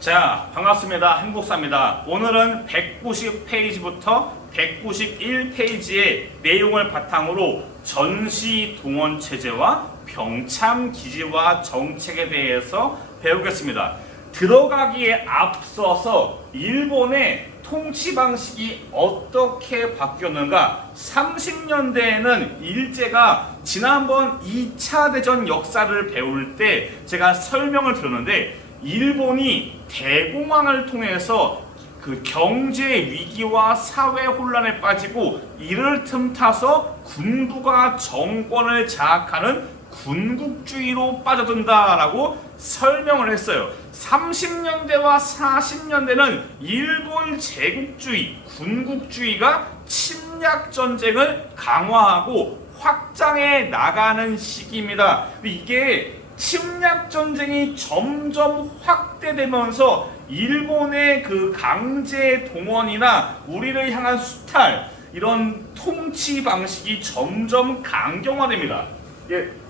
자, 반갑습니다. 행복사입니다. 오늘은 190페이지부터 191페이지의 내용을 바탕으로 전시동원체제와 병참기지와 정책에 대해서 배우겠습니다. 들어가기에 앞서서 일본의 통치 방식이 어떻게 바뀌었는가, 30년대에는 일제가 지난번 2차 대전 역사를 배울 때 제가 설명을 드렸는데, 일본이 대공황을 통해서 그 경제 위기와 사회 혼란에 빠지고 이를 틈타서 군부가 정권을 장악하는 군국주의로 빠져든다라고 설명을 했어요. 30년대와 40년대는 일본 제국주의, 군국주의가 침략 전쟁을 강화하고 확장해 나가는 시기입니다. 이게 침략 전쟁이 점점 확대되면서 일본의 그 강제 동원이나 우리를 향한 수탈, 이런 통치 방식이 점점 강경화됩니다.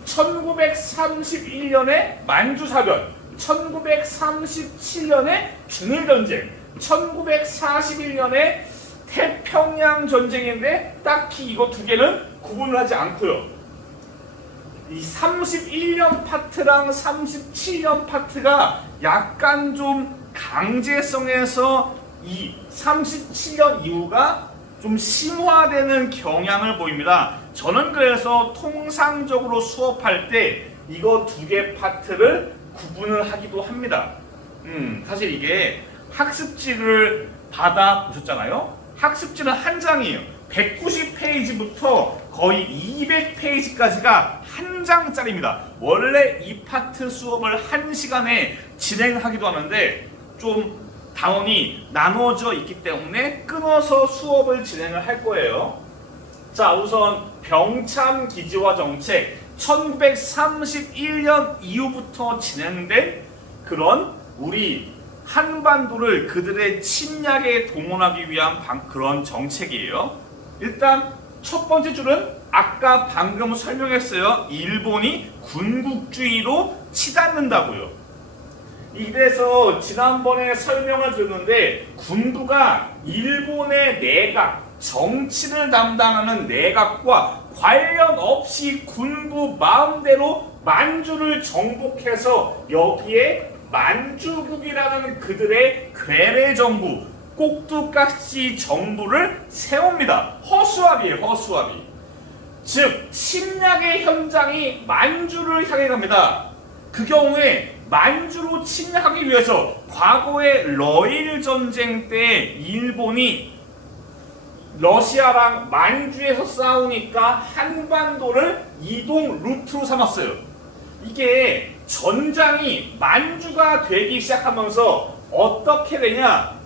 1931년에 만주사변, 1937년에 중일전쟁, 1941년에 태평양 전쟁인데 딱히 이거 두 개는 구분을 하지 않고요. 이 31년 파트랑 37년 파트가 약간 좀 강제성에서 이 37년 이후가 좀 심화되는 경향을 보입니다. 저는 그래서 통상적으로 수업할 때 이거 두 개 파트를 구분을 하기도 합니다. 사실 이게 학습지를 받아 보셨잖아요. 학습지는 한 장이에요. 190페이지부터 거의 200페이지까지가 한 장짜리입니다. 원래 이 파트 수업을 1시간에 진행하기도 하는데 좀 단원이 나누어져 있기 때문에 끊어서 수업을 진행을 할 거예요. 자, 우선 병참기지와 정책, 1931년 이후부터 진행된 그런 우리 한반도를 그들의 침략에 동원하기 위한 그런 정책이에요. 일단 첫 번째 줄은 아까 방금 설명했어요. 일본이 군국주의로 치닫는다고요. 이래서 지난번에 설명을 드렸는데, 군부가 일본의 내각, 정치를 담당하는 내각과 관련 없이 군부 마음대로 만주를 정복해서 여기에 만주국이라는 그들의 괴뢰 정부, 꼭두각시 정부를 세웁니다. 허수아비예요, 허수아비. 즉 침략의 현장이 만주를 향해 갑니다. 그 경우에 만주로 침략하기 위해서 과거의 러일 전쟁 때 일본이 러시아랑 만주에서 싸우니까 한반도를 이동 루트로 삼았어요. 이게 전장이 만주가 되기 시작하면서 어떻게 되냐?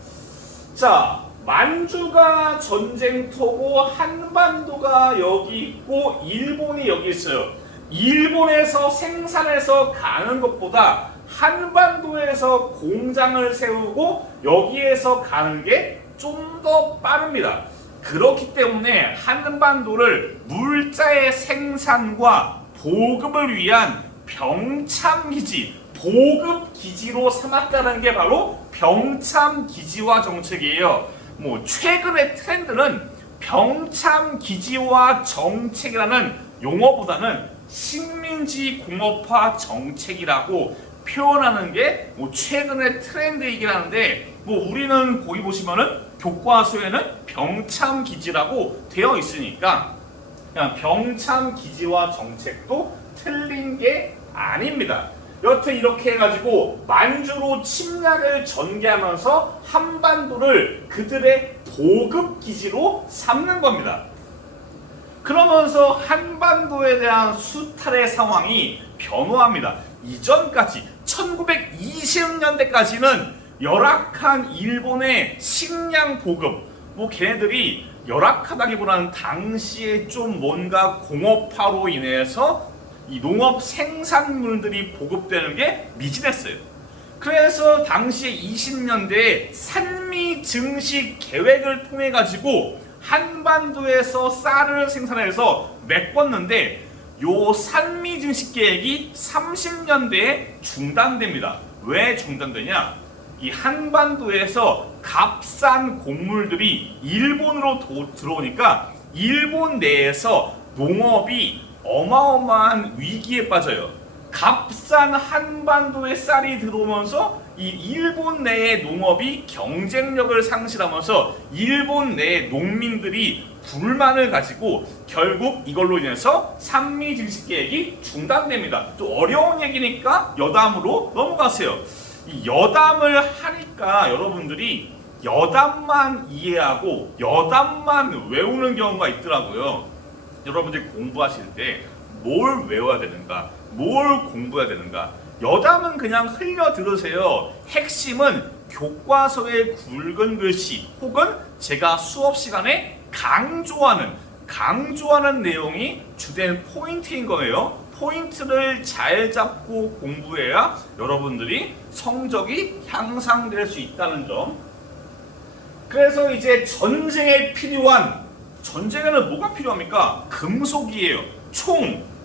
자, 만주가 전쟁터고 한반도가 여기 있고 일본이 여기 있어요. 일본에서 생산해서 가는 것보다 한반도에서 공장을 세우고 여기에서 가는 게 좀 더 빠릅니다. 그렇기 때문에 한반도를 물자의 생산과 보급을 위한 병참기지, 보급기지로 삼았다는 게 바로 병참기지와 정책이에요. 최근의 트렌드는 병참기지와 정책이라는 용어보다는 식민지 공업화 정책이라고 표현하는 게 최근의 트렌드이긴 하는데, 우리는 거기 보시면은 교과서에는 병참기지라고 되어 있으니까 그냥 병참기지와 정책도 틀린 게 아닙니다. 여튼 이렇게 해가지고 만주로 침략을 전개하면서 한반도를 그들의 보급기지로 삼는 겁니다. 그러면서 한반도에 대한 수탈의 상황이 변화합니다. 이전까지 1920년대까지는 열악한 일본의 식량 보급, 걔네들이 열악하다기보다는 당시에 좀 뭔가 공업화로 인해서 이 농업 생산물들이 보급되는 게 미진했어요. 그래서 당시에 20년대에 산미 증식 계획을 통해 가지고 한반도에서 쌀을 생산해서 메꿨는데, 요 산미 증식 계획이 30년대에 중단됩니다. 왜 중단되냐? 이 한반도에서 값싼 곡물들이 일본으로 들어오니까 일본 내에서 농업이 어마어마한 위기에 빠져요. 값싼 한반도에 쌀이 들어오면서 이 일본 내의 농업이 경쟁력을 상실하면서 일본 내 농민들이 불만을 가지고 결국 이걸로 인해서 산미 증식 계획이 중단됩니다. 좀 어려운 얘기니까 여담으로 넘어가세요. 이 여담을 하니까 여러분들이 여담만 이해하고 여담만 외우는 경우가 있더라고요. 여러분들이 공부하실 때 뭘 외워야 되는가, 뭘 공부해야 되는가. 여담은 그냥 흘려 들으세요. 핵심은 교과서의 굵은 글씨 혹은 제가 수업 시간에 강조하는 내용이 주된 포인트인 거예요. 포인트를 잘 잡고 공부해야 여러분들이 성적이 향상될 수 있다는 점. 그래서 이제 전쟁에는 뭐가 필요합니까? 금속이에요.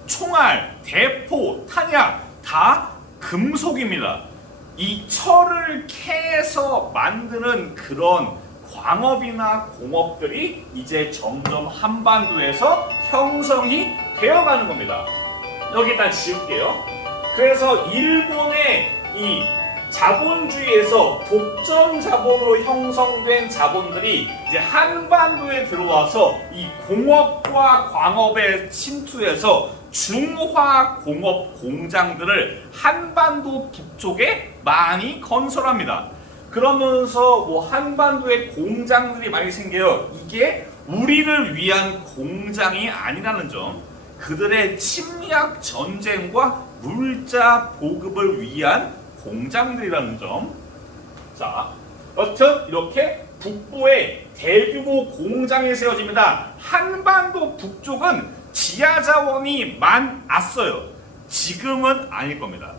총알, 대포, 탄약 다 금속입니다. 이 철을 캐서 만드는 그런 광업이나 공업들이 이제 점점 한반도에서 형성이 되어가는 겁니다. 여기 일단 지울게요. 그래서 일본의 이 자본주의에서 독점 자본으로 형성된 자본들이 이제 한반도에 들어와서 이 공업과 광업에 침투해서 중화공업 공장들을 한반도 북쪽에 많이 건설합니다. 그러면서 뭐 한반도에 공장들이 많이 생겨요. 이게 우리를 위한 공장이 아니라는 점, 그들의 침략 전쟁과 물자 보급을 위한 공장들이라는 점. 자, 여튼 이렇게 북부에 대규모 공장이 세워집니다. 한반도 북쪽은 지하자원이 많았어요. 지금은 아닐 겁니다.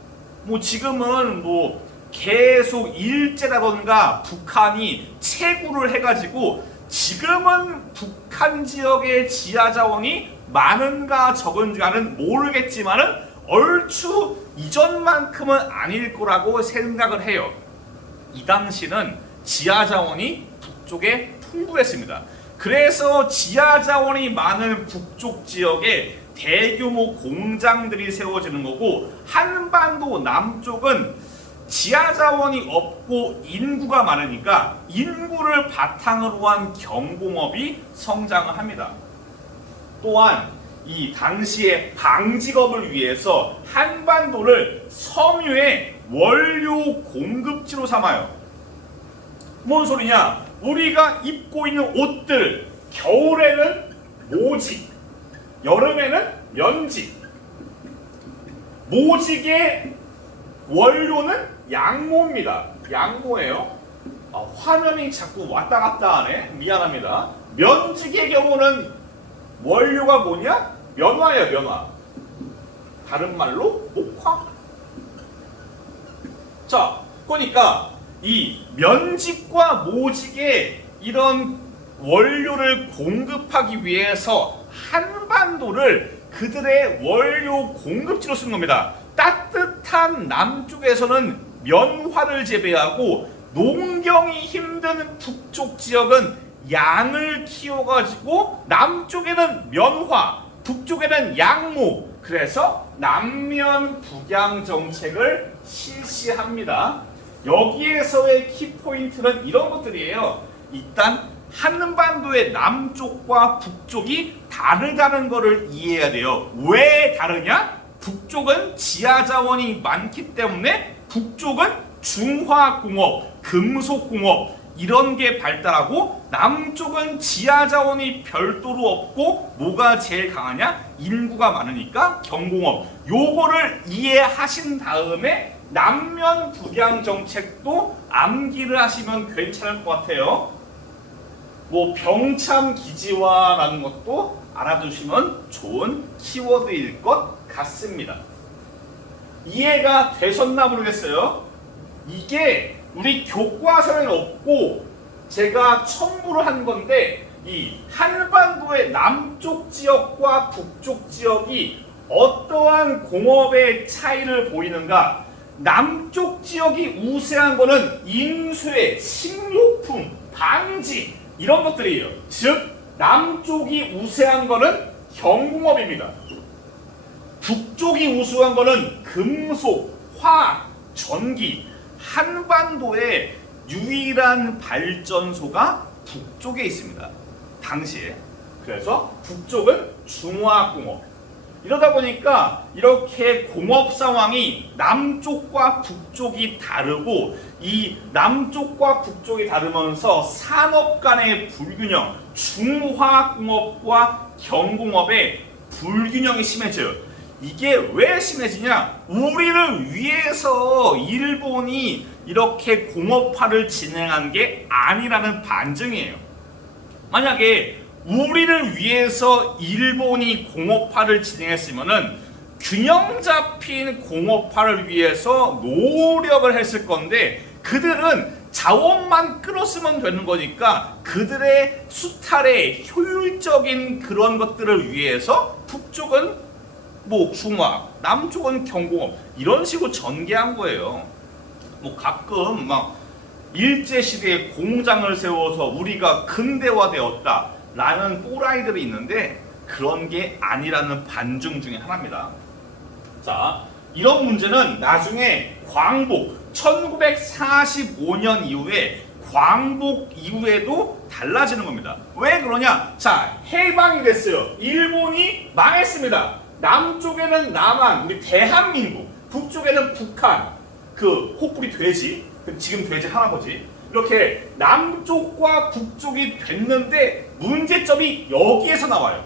지금은 계속 일제라던가 북한이 채굴을 해가지고 지금은 북한 지역의 지하자원이 많은가 적은가는 모르겠지만은 얼추 이전만큼은 아닐 거라고 생각을 해요. 이 당시는 지하자원이 북쪽에 풍부했습니다. 그래서 지하자원이 많은 북쪽 지역에 대규모 공장들이 세워지는 거고, 한반도 남쪽은 지하자원이 없고 인구가 많으니까 인구를 바탕으로 한 경공업이 성장을 합니다. 또한 이 당시의 방직업을 위해서 한반도를 섬유의 원료 공급지로 삼아요. 뭔 소리냐? 우리가 입고 있는 옷들, 겨울에는 모직, 여름에는 면직. 모직의 원료는 양모입니다. 양모예요. 화면이 자꾸 왔다 갔다 하네. 미안합니다. 면직의 경우는 원료가 뭐냐? 면화예요, 면화. 다른 말로 목화. 자, 그러니까 이 면직과 모직의 이런 원료를 공급하기 위해서 한반도를 그들의 원료 공급지로 쓴 겁니다. 따뜻한 남쪽에서는 면화를 재배하고 농경이 힘든 북쪽 지역은 양을 키워가지고 남쪽에는 면화, 북쪽에는 양모, 그래서 남면 북양 정책을 실시합니다. 여기에서의 키포인트는 이런 것들이에요. 일단 한반도의 남쪽과 북쪽이 다르다는 것을 이해해야 돼요. 왜 다르냐? 북쪽은 지하자원이 많기 때문에 북쪽은 중화공업, 금속공업 이런 게 발달하고, 남쪽은 지하자원이 별도로 없고 뭐가 제일 강하냐? 인구가 많으니까 경공업. 요거를 이해하신 다음에 남면 북양 정책도 암기를 하시면 괜찮을 것 같아요. 병참 기지화라는 것도 알아두시면 좋은 키워드일 것 같습니다. 이해가 되셨나 모르겠어요. 이게 우리 교과서에는 없고 제가 첨부를 한 건데, 이 한반도의 남쪽 지역과 북쪽 지역이 어떠한 공업의 차이를 보이는가, 남쪽 지역이 우세한 거는 인쇄, 식료품, 방지 이런 것들이에요. 즉 남쪽이 우세한 거는 경공업입니다. 북쪽이 우수한 거는 금속, 화학, 전기. 한반도의 유일한 발전소가 북쪽에 있습니다. 당시에. 그래서 북쪽은 중화공업. 이러다 보니까 이렇게 공업 상황이 남쪽과 북쪽이 다르고 이 남쪽과 북쪽이 다르면서 산업 간의 불균형, 중화공업과 경공업의 불균형이 심해져요. 이게 왜 심해지냐? 우리를 위해서 일본이 이렇게 공업화를 진행한 게 아니라는 반증이에요. 만약에 우리를 위해서 일본이 공업화를 진행했으면은 균형 잡힌 공업화를 위해서 노력을 했을 건데 그들은 자원만 끌었으면 되는 거니까 그들의 수탈의 효율적인 그런 것들을 위해서 북쪽은 뭐 중화, 남쪽은 경공업 이런 식으로 전개한 거예요. 뭐 가끔 막 일제시대에 공장을 세워서 우리가 근대화되었다 라는 또라이들이 있는데 그런 게 아니라는 반증 중에 하나입니다. 자, 이런 문제는 나중에 광복 1945년 이후에 광복 이후에도 달라지는 겁니다. 왜 그러냐? 자, 해방이 됐어요. 일본이 망했습니다. 남쪽에는 남한, 우리 대한민국, 북쪽에는 북한, 그 혹부리 돼지, 지금 돼지 할아버지 이렇게 남쪽과 북쪽이 됐는데 문제점이 여기에서 나와요.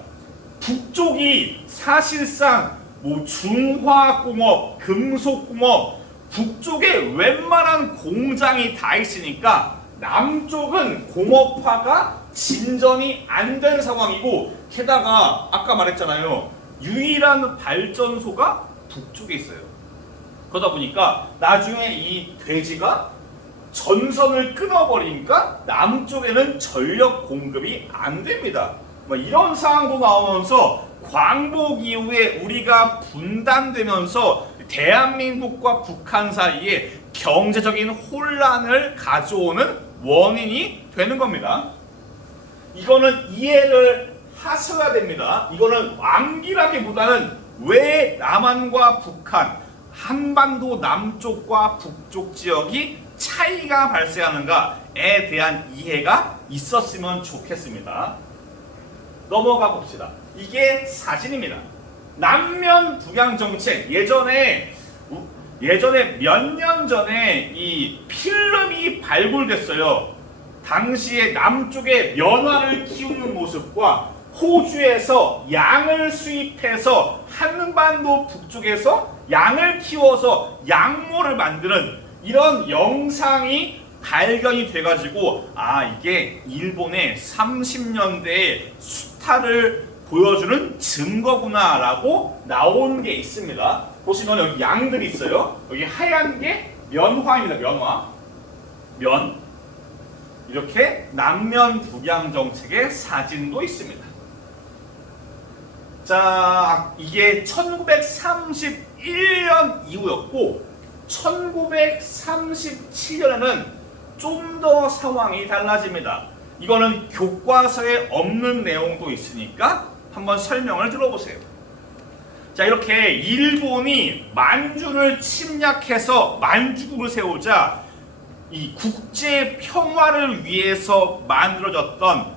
북쪽이 사실상 뭐 중화공업, 금속공업 북쪽에 웬만한 공장이 다 있으니까 남쪽은 공업화가 진전이 안 된 상황이고 게다가 아까 말했잖아요. 유일한 발전소가 북쪽에 있어요. 그러다 보니까 나중에 이 돼지가 전선을 끊어버리니까 남쪽에는 전력 공급이 안 됩니다. 뭐 이런 상황도 나오면서 광복 이후에 우리가 분단되면서 대한민국과 북한 사이에 경제적인 혼란을 가져오는 원인이 되는 겁니다. 이거는 이해를 하셔야 됩니다. 이거는 암기라기보다는 왜 남한과 북한, 한반도 남쪽과 북쪽 지역이 차이가 발생하는가에 대한 이해가 있었으면 좋겠습니다. 넘어가 봅시다. 이게 사진입니다. 남면 북양 정책 예전에 몇 년 전에 이 필름이 발굴됐어요. 당시에 남쪽에 면화를 키우는 모습과 호주에서 양을 수입해서 한반도 북쪽에서 양을 키워서 양모를 만드는 이런 영상이 발견이 돼가지고 아 이게 일본의 30년대의 수탈을 보여주는 증거구나 라고 나온 게 있습니다. 보시면 여기 양들이 있어요. 여기 하얀 게 면화입니다. 면 이렇게 남면 북양 정책의 사진도 있습니다. 자, 이게 1931년 이후였고 1937년에는 좀 더 상황이 달라집니다. 이거는 교과서에 없는 내용도 있으니까 한번 설명을 들어보세요. 자, 이렇게 일본이 만주를 침략해서 만주국을 세우자 이 국제 평화를 위해서 만들어졌던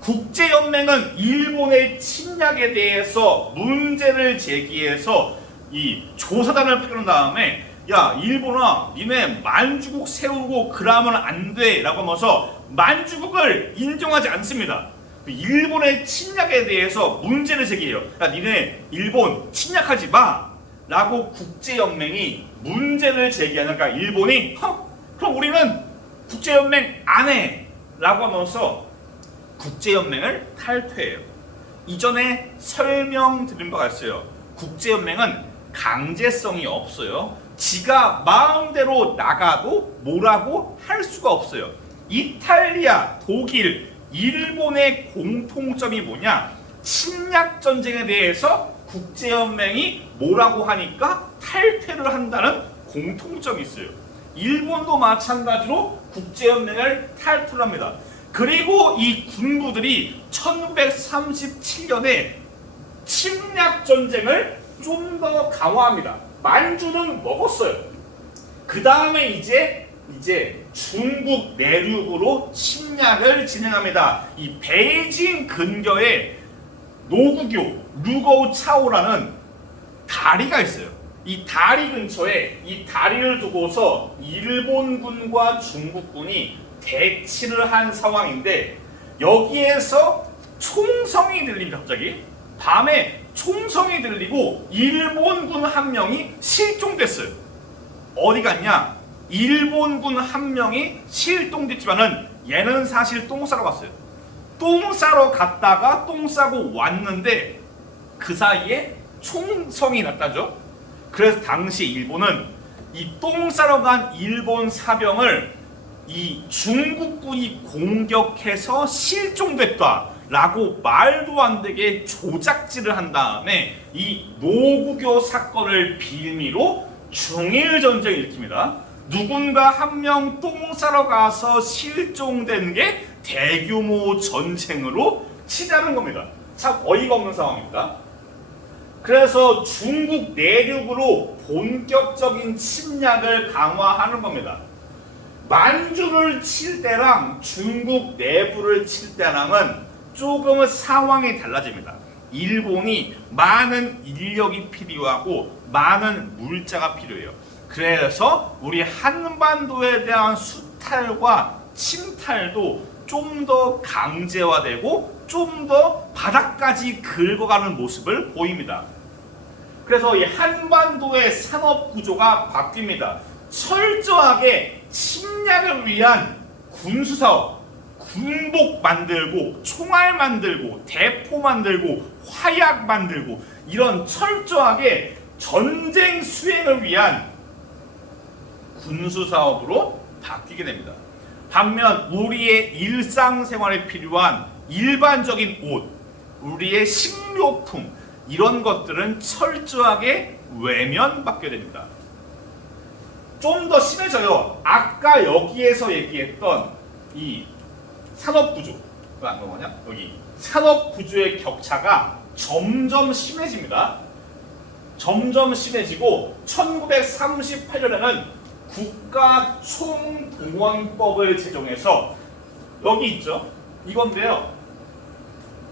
국제연맹은 일본의 침략에 대해서 문제를 제기해서 이 조사단을 파견한 다음에 야 일본아 니네 만주국 세우고 그러면 안 돼 라고 하면서 만주국을 인정하지 않습니다. 일본의 침략에 대해서 문제를 제기해요. 야 니네 일본 침략하지 마 라고 국제연맹이 문제를 제기하니까 일본이 그럼 우리는 국제연맹 안 해 라고 하면서 국제연맹을 탈퇴해요. 이전에 설명드린 바가 있어요. 국제연맹은 강제성이 없어요. 지가 마음대로 나가도 뭐라고 할 수가 없어요. 이탈리아, 독일, 일본의 공통점이 뭐냐? 침략 전쟁에 대해서 국제연맹이 뭐라고 하니까 탈퇴를 한다는 공통점이 있어요. 일본도 마찬가지로 국제연맹을 탈퇴를 합니다. 그리고 이 군부들이 1937년에 침략 전쟁을 좀 더 강화합니다. 만주는 먹었어요. 그 다음에 이제 중국 내륙으로 침략을 진행합니다. 이 베이징 근교에 노구교 루거우 차오라는 다리가 있어요. 이 다리 근처에 이 다리를 두고서 일본군과 중국군이 대치를 한 상황인데, 여기에서 총성이 들립니다. 갑자기 밤에 총성이 들리고 일본군 한 명이 실종됐어요. 어디 갔냐? 일본군 한 명이 실종됐지만은 얘는 사실 똥 싸러 갔어요. 똥 싸러 갔다가 똥 싸고 왔는데 그 사이에 총성이 났다죠. 그래서 당시 일본은 이 똥 싸러 간 일본 사병을 이 중국군이 공격해서 실종됐다 라고 말도 안 되게 조작질을 한 다음에 이 노구교 사건을 빌미로 중일전쟁을 일으킵니다. 누군가 한 명 똥 싸러 가서 실종된 게 대규모 전쟁으로 치닫는 겁니다. 참 어이가 없는 상황입니다. 그래서 중국 내륙으로 본격적인 침략을 강화하는 겁니다. 만주를 칠 때랑 중국 내부를 칠 때랑은 조금은 상황이 달라집니다. 일본이 많은 인력이 필요하고 많은 물자가 필요해요. 그래서 우리 한반도에 대한 수탈과 침탈도 좀 더 강제화되고 좀 더 바닥까지 긁어가는 모습을 보입니다. 그래서 이 한반도의 산업 구조가 바뀝니다. 철저하게 침략을 위한 군수사업, 군복 만들고 총알 만들고 대포 만들고 화약 만들고 이런 철저하게 전쟁 수행을 위한 군수사업으로 바뀌게 됩니다. 반면 우리의 일상생활에 필요한 일반적인 옷, 우리의 식료품 이런 것들은 철저하게 외면받게 됩니다. 좀 더 심해져요. 아까 여기에서 얘기했던 이 산업구조, 왜 안 넘어가냐? 여기 산업구조의 격차가 점점 심해집니다. 점점 심해지고 1938년에는 국가총동원법을 제정해서 여기 있죠. 이건데요.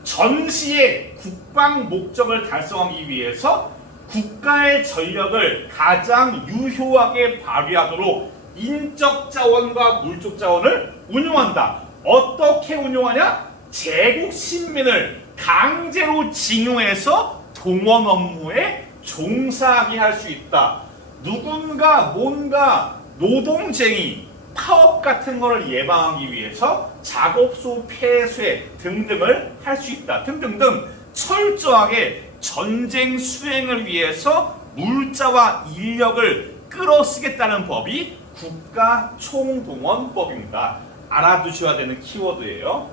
전시의 국방 목적을 달성하기 위해서 국가의 전력을 가장 유효하게 발휘하도록 인적 자원과 물적 자원을 운용한다. 어떻게 운용하냐? 제국 신민을 강제로 징용해서 동원 업무에 종사하게 할 수 있다. 누군가 뭔가 노동쟁이, 파업 같은 것을 예방하기 위해서 작업소 폐쇄 등등을 할 수 있다. 등등등 철저하게 전쟁 수행을 위해서 물자와 인력을 끌어쓰겠다는 법이 국가총동원법입니다. 알아두셔야 되는 키워드예요.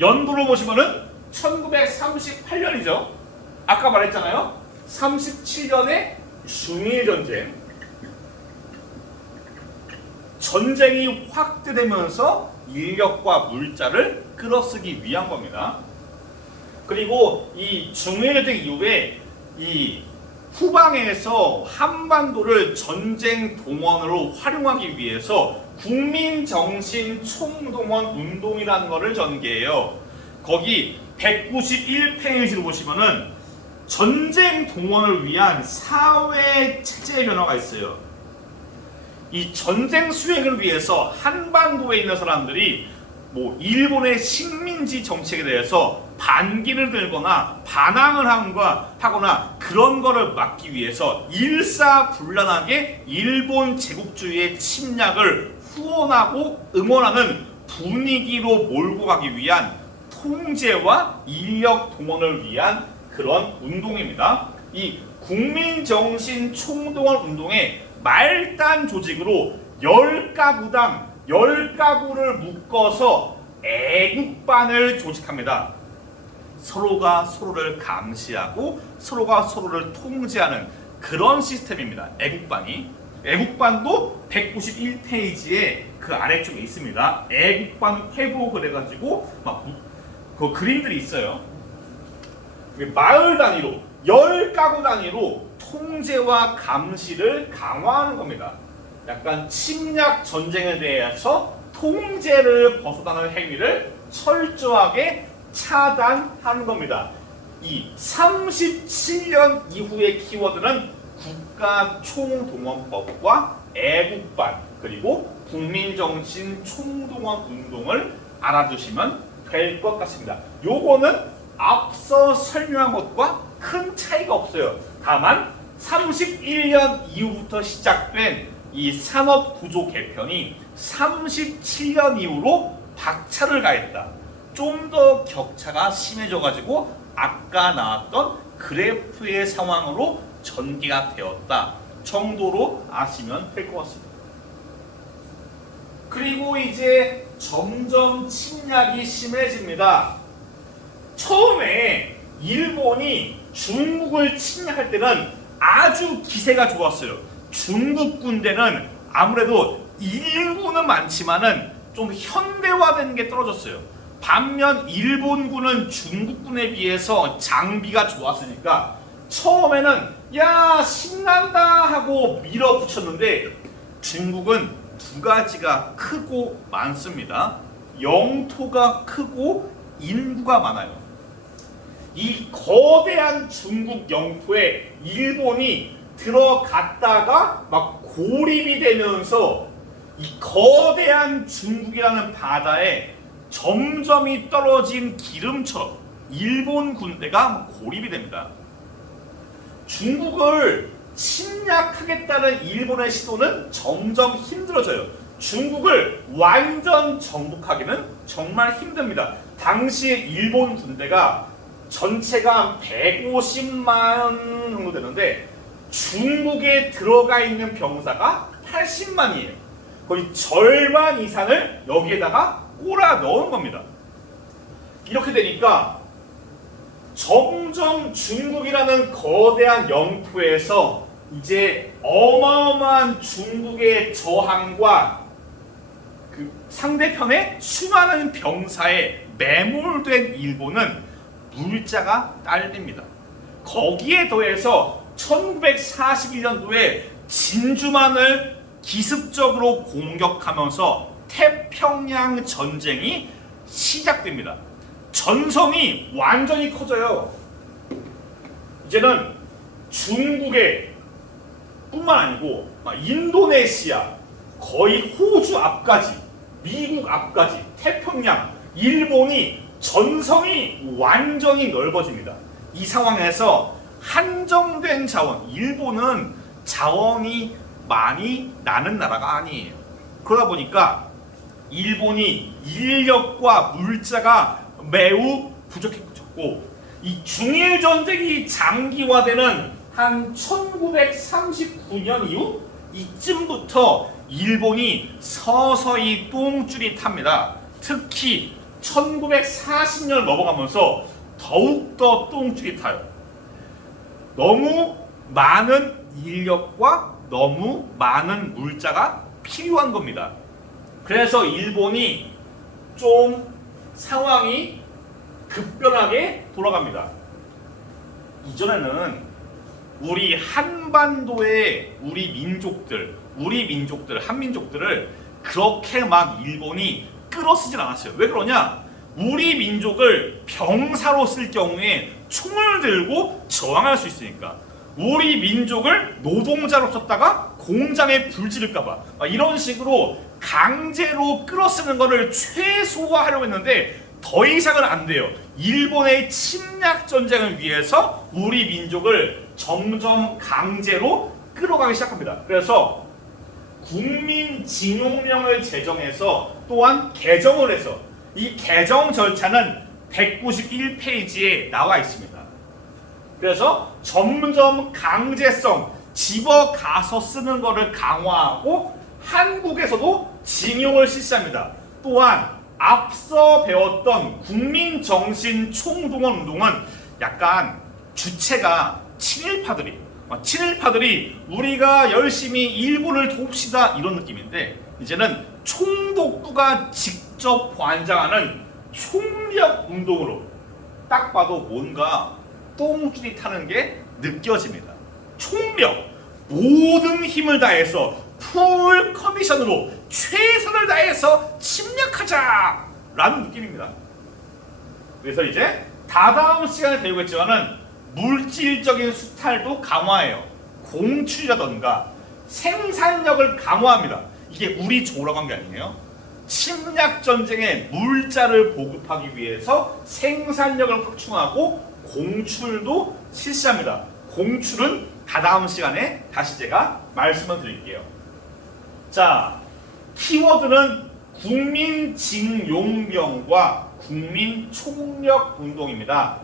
연도로 보시면은 1938년이죠. 아까 말했잖아요. 37년에 중일전쟁. 전쟁이 확대되면서 인력과 물자를 끌어쓰기 위한 겁니다. 그리고 이 중일전쟁 이후에 이 후방에서 한반도를 전쟁 동원으로 활용하기 위해서 국민정신 총동원 운동이라는 것을 전개해요. 거기 191페이지로 보시면은 전쟁 동원을 위한 사회 체제 변화가 있어요. 이 전쟁 수행을 위해서 한반도에 있는 사람들이 뭐 일본의 식민지 정책에 대해서 반기를 들거나 반항을 하거나 그런 거를 막기 위해서 일사불란하게 일본 제국주의의 침략을 후원하고 응원하는 분위기로 몰고 가기 위한 통제와 인력 동원을 위한 그런 운동입니다. 이 국민정신 총동원 운동의 말단 조직으로 10가구당 10가구를 묶어서 애국반을 조직합니다. 서로가 서로를 감시하고 서로가 서로를 통제하는 그런 시스템입니다. 애국반이. 애국반도 191페이지에 그 아래쪽에 있습니다. 애국반 회복을 해가지고 막 그 그림들이 있어요. 마을 단위로 10가구 단위로 통제와 감시를 강화하는 겁니다. 약간 침략 전쟁에 대해서 통제를 벗어나는 행위를 철저하게 차단하는 겁니다. 이 37년 이후의 키워드는 국가총동원법과 애국반 그리고 국민정신 총동원 운동을 알아두시면 될 것 같습니다. 요거는 앞서 설명한 것과 큰 차이가 없어요. 다만 31년 이후부터 시작된 이 산업구조 개편이 37년 이후로 박차를 가했다. 좀 더 격차가 심해져가지고 아까 나왔던 그래프의 상황으로 전개가 되었다 정도로 아시면 될 것 같습니다. 그리고 이제 점점 침략이 심해집니다. 처음에 일본이 중국을 침략할 때는 아주 기세가 좋았어요. 중국 군대는 아무래도 인구는 많지만은 좀 현대화된 게 떨어졌어요. 반면 일본군은 중국군에 비해서 장비가 좋았으니까 처음에는 야 신난다 하고 밀어붙였는데 중국은 두 가지가 크고 많습니다. 영토가 크고 인구가 많아요. 이 거대한 중국 영토에 일본이 들어갔다가 막 고립이 되면서 이 거대한 중국이라는 바다에 점점이 떨어진 기름처럼 일본 군대가 고립이 됩니다. 중국을 침략하겠다는 일본의 시도는 점점 힘들어져요. 중국을 완전 정복하기는 정말 힘듭니다. 당시에 일본 군대가 전체가 150만 정도 되는데 중국에 들어가 있는 병사가 80만이에요. 거의 절반 이상을 여기에다가 꼬라 넣은 겁니다. 이렇게 되니까 점점 중국이라는 거대한 영토에서 이제 어마어마한 중국의 저항과 그 상대편의 수많은 병사에 매몰된 일본은 물자가 딸립니다. 거기에 더해서 1941년도에 진주만을 기습적으로 공격하면서 태평양 전쟁이 시작됩니다. 전선이 완전히 커져요. 이제는 중국의 뿐만 아니고 인도네시아, 거의 호주 앞까지, 미국 앞까지, 태평양, 일본이 전선이 완전히 넓어집니다. 이 상황에서 한정된 자원, 일본은 자원이 많이 나는 나라가 아니에요. 그러다 보니까 일본이 인력과 물자가 매우 부족했고 이 중일 전쟁이 장기화되는 한 1939년 이후 이쯤부터 일본이 서서히 똥줄이 탑니다. 특히 1940년을 넘어가면서 더욱더 똥줄이 타요. 너무 많은 인력과 너무 많은 물자가 필요한 겁니다. 그래서 일본이 좀 상황이 급변하게 돌아갑니다. 이전에는 우리 한반도의 우리 민족들, 한민족들을 그렇게 막 일본이 끌어쓰진 않았어요. 왜 그러냐? 우리 민족을 병사로 쓸 경우에 총을 들고 저항할 수 있으니까. 우리 민족을 노동자로 썼다가 공장에 불 지를까봐 이런 식으로 강제로 끌어쓰는 거를 최소화하려고 했는데 더 이상은 안 돼요. 일본의 침략 전쟁을 위해서 우리 민족을 점점 강제로 끌어가기 시작합니다. 그래서 국민징용령을 제정해서 또한 개정을 해서 이 개정 절차는 191페이지에 나와 있습니다. 그래서 점점 강제성, 집어가서 쓰는 것을 강화하고 한국에서도 징용을 실시합니다. 또한 앞서 배웠던 국민정신 총동원 운동은 약간 주체가 친일파들이 우리가 열심히 일본을 돕시다 이런 느낌인데, 이제는 총독부가 직접 관장하는 총력 운동으로 딱 봐도 뭔가 똥줄이 타는 게 느껴집니다. 총력, 모든 힘을 다해서 풀 컨디션으로 최선을 다해서 침략하자 라는 느낌입니다. 그래서 이제 다다음 시간에 배우겠지만은 물질적인 수탈도 강화해요. 공출이라던가 생산력을 강화합니다. 이게 우리 좋으라고 한 게 아니에요. 침략 전쟁에 물자를 보급하기 위해서 생산력을 확충하고 공출도 실시합니다. 공출은 다다음 시간에 다시 제가 말씀을 드릴게요. 자, 키워드는 국민징용병과 국민총력운동입니다.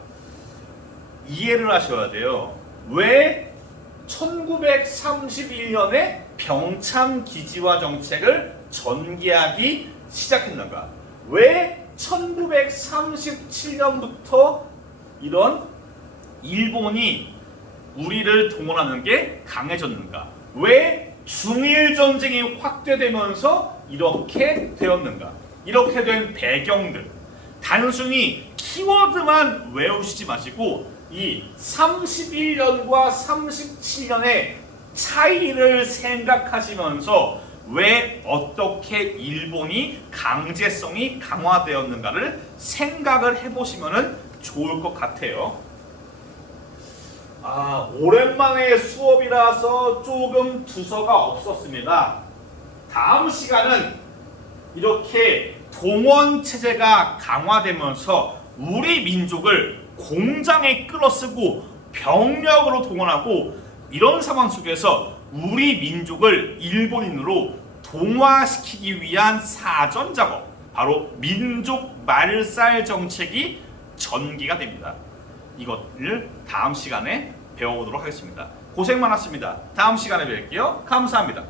이해를 하셔야 돼요. 왜 1931년에 병참기지화 정책을 전개하기 시작했는가? 왜 1937년부터 이런 일본이 우리를 동원하는 게 강해졌는가? 왜 중일전쟁이 확대되면서 이렇게 되었는가? 이렇게 된 배경들, 단순히 키워드만 외우시지 마시고 이 31년과 37년의 차이를 생각하시면서 왜 어떻게 일본이 강제성이 강화되었는가를 생각을 해보시면 좋을 것 같아요. 오랜만에 수업이라서 조금 두서가 없었습니다. 다음 시간은 이렇게 동원 체제가 강화되면서 우리 민족을 공장에 끌어쓰고 병력으로 동원하고 이런 상황 속에서 우리 민족을 일본인으로 동화시키기 위한 사전 작업, 바로 민족 말살 정책이 전개가 됩니다. 이것을 다음 시간에 배워보도록 하겠습니다. 고생 많았습니다. 다음 시간에 뵐게요. 감사합니다.